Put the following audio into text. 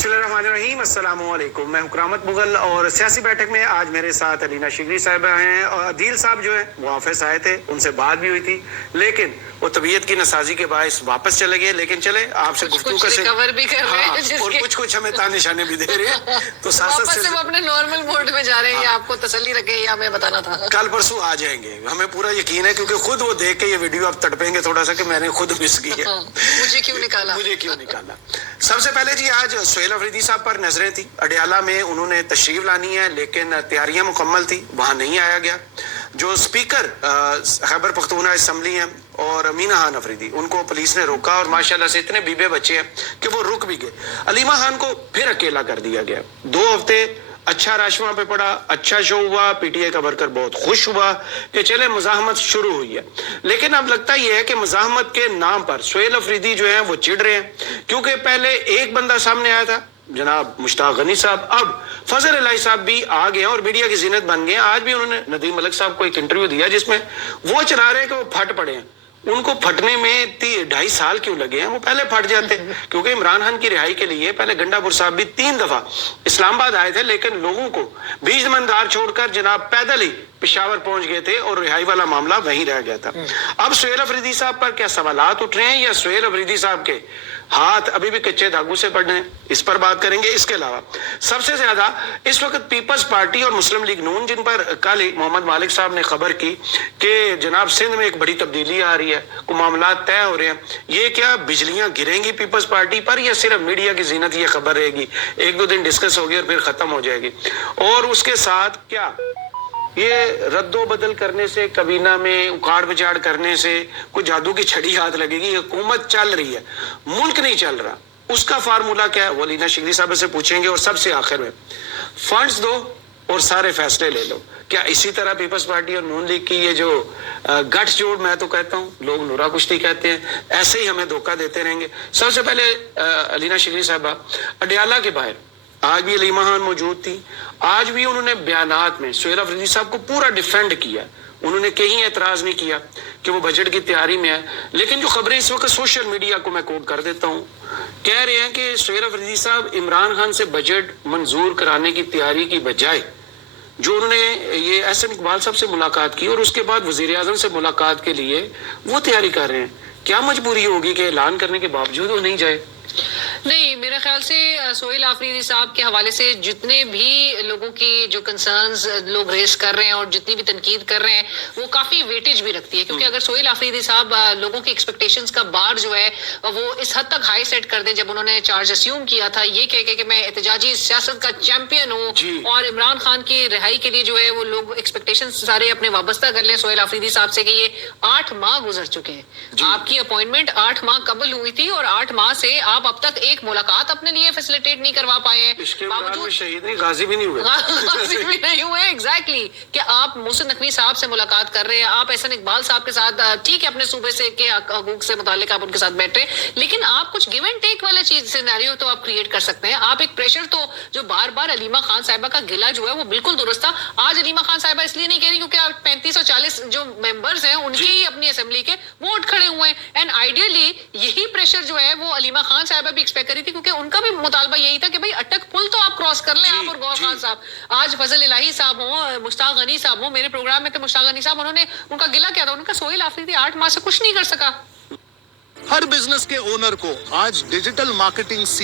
बिस्मिल्लाहिर्रहमानिर्रहीम, अस्सलाम वालेकुम। मैं हुक्रामत मुगल और सियासी बैठक में आज मेरे साथ अलीना शिगरी साहिबा हैं और अदील साहब जो है वो ऑफिस आए थे, उनसे बात भी हुई थी, लेकिन वो तबीयत की नसाजी के बायस वापस चले गए। लेकिन चले आपसे गुफ्तगू कर रिकवर भी कर रहे हैं और कुछ हमें तानिशाने भी दे रहे हैं, तो वापस से वो अपने नॉर्मल मोड में जा रहे हैं। आपको तसल्ली रखे या मैं बताना था, कल परसों आ जाएंगे, हमें पूरा यकीन है, क्योंकि खुद वो देख के ये वीडियो आप तड़पेंगे थोड़ा सा कि मैंने खुद मिस की है। मुझे क्यों निकाला। सबसे पहले जी आज सुहेल अफरीदी साहब पर नजरें थी। अडियाला में उन्होंने तशरीफ लानी है, लेकिन तैयारियां मुकम्मल थी, वहां नहीं आया गया। जो स्पीकर खैबर पख्तूनख्वा असम्बली हैं और अमीना खान अफरीदी, उनको पुलिस ने रोका और माशाल्लाह से इतने बीबे बच्चे हैं कि वो रुक भी गए। अलीमा खान को फिर अकेला कर दिया गया। 2 हफ्ते अच्छा रश वहां पे पड़ा, अच्छा शो हुआ, पीटीआई का वर्कर बहुत खुश हुआ कि चले मुजाहमत शुरू हुई है। लेकिन अब लगता यह है कि मुजाहमत के नाम पर सुहेल अफरीदी जो है वो चिढ़ रहे हैं, क्योंकि पहले एक बंदा सामने आया था जनाब मुश्ताक गनी साहब, अब फजल इलाही साहब भी आ गए और मीडिया की जीनत बन गए। आज भी उन्होंने नदीम मलिक साहब को एक इंटरव्यू दिया जिसमें वो चला रहे हैं कि वो फट पड़े हैं। उनको फटने में 2.5 साल क्यों लगे हैं, वो पहले फट जाते। क्योंकि इमरान खान की रिहाई के लिए पहले गंडापुर साहब भी 3 दफा इस्लामाबाद आए थे, लेकिन लोगों को बीच मंदार छोड़कर जनाब पैदल ही पेशावर पहुंच गए थे और रिहाई वाला मामला वहीं रह गया था। अब सुहेल अफरीदी साहब पर क्या सवालात उठ रहे हैं या सुहेल अफरीदी साहब के हाथ अभी भी कच्चे धागों से पड़ रहे हैं, इस पर बात करेंगे। इसके अलावा सबसे ज्यादा इस वक्त पीपल्स पार्टी और मुस्लिम लीग नून, जिन पर कल ही मोहम्मद मालिक साहब ने खबर की कि जनाब सिंध में एक बड़ी तब्दीली आ रही है, को मामला तय हो रहे हैं, ये क्या बिजलियां गिरेंगी पीपल्स पार्टी पर या सिर्फ मीडिया की जीनत ये खबर रहेगी, 1-2 दिन डिस्कस होगी और फिर खत्म हो जाएगी। और उसके साथ क्या ये रद्दो बदल करने से, कबीना में उखाड़ पिछाड़ करने से कोई जादू की छड़ी हाथ लगेगी? हुकूमत चल रही है, मुल्क नहीं चल रहा, उसका फार्मूला क्या है वो अलीना शिगरी साहब से पूछेंगे। और सबसे आखिर में फंड्स दो और सारे फैसले ले लो, क्या इसी तरह पीपल्स पार्टी और नून लीग की ये जो गठजोड़, मैं तो कहता हूँ, लोग नूरा कुश्ती कहते हैं, ऐसे ही हमें धोखा देते रहेंगे? सबसे पहले अलीना शिगरी साहबा, अडियाला के बाहर आज भी अलीमा खान मौजूद थी, आज भी उन्होंने बयानात में सुहेल अफरीदी साहब को पूरा डिफेंड किया। उन्होंने कहीं एतराज नहीं किया कि वो बजट की तैयारी में है। लेकिन जो खबरें इस वक्त सोशल मीडिया को मैं कोट कर देता हूँ, कह रहे हैं कि सुहेल अफरीदी साहब इमरान खान से बजट मंजूर कराने की तैयारी की बजाय जो उन्होंने ये एहसन इकबाल साहब से मुलाकात की और उसके बाद वजीर आजम से मुलाकात के लिए वो तैयारी कर रहे हैं, क्या मजबूरी होगी कि ऐलान करने के बावजूद वो नहीं जाए? नहीं, मेरे ख्याल से सुहेल अफरीदी साहब के हवाले से जितने भी लोगों की जो कंसर्न्स लोग रेस कर रहे हैं और जितनी भी तनकीद कर रहे हैं वो काफी वेटेज भी रखती है, क्योंकि अगर सुहेल अफरीदी साहब लोगों की एक्सपेक्टेशंस का बार जो है वो इस हद तक हाई सेट कर दें, जब उन्होंने चार्ज अस्यूम किया था ये कह के कि मैं एहतजाजी सियासत का चैंपियन हूँ और इमरान खान की रिहाई के लिए जो है वो लोग एक्सपेक्टेशंस सारे अपने वाबस्ता कर लें सुहेल अफरीदी साहब से कि ये 8 माह गुजर चुके हैं, आपकी अपॉइंटमेंट 8 माह कबल हुई थी और 8 माह से आप अब तक एक मुलाकात अपने लिए फैसिलिटेट नहीं करवा पाए हैं, बावजूद शहीद नहीं, गाजी भी नहीं हुए एग्जैक्टली कि आप मोहसिन नकवी साहब से मुलाकात कर रहे हैं, आप एहसन इकबाल साहब के साथ ठीक है अपने सूबे से के हकूक से मुताल्लिक आप उनके साथ बैठ रहे हैं, लेकिन आप कुछ गिव एंड टेक वाला चीज सिनेरियो तो आप क्रिएट कर सकते हैं। आप एक प्रेशर तो जो बार बार अलीमा खान साहिबा का गिला जो है वो बिल्कुल दुरुस्त था। आज अलीमा खान साहिबा इसलिए नहीं कह रही क्योंकि आप 35 और 40 जो मेंबर्स हैं उनके ही अपनी असेंबली के वोट खड़े हुए हैं, एंड आइडियली यही प्रेशर जो है वो अलीमा खान साहिबा भी एक्सपेक्ट करी थी, क्योंकि उनका भी मुतालबा यही था कि भाई अटक पुल तो आप क्रॉस कर लें आप और गौर खान साहब। आज फजल इलाही साहब हो, मुश्ताक गनी साहब हो, मेरे प्रोग्राम में थे मुश्ताक गनी साहब, उन्होंने उनका गिला क्या था, उनका सुहेल अफरीदी 8 माह से कुछ नहीं कर सका। हर बिजनेस के ओनर को आज डिजिटल मार्केटिंग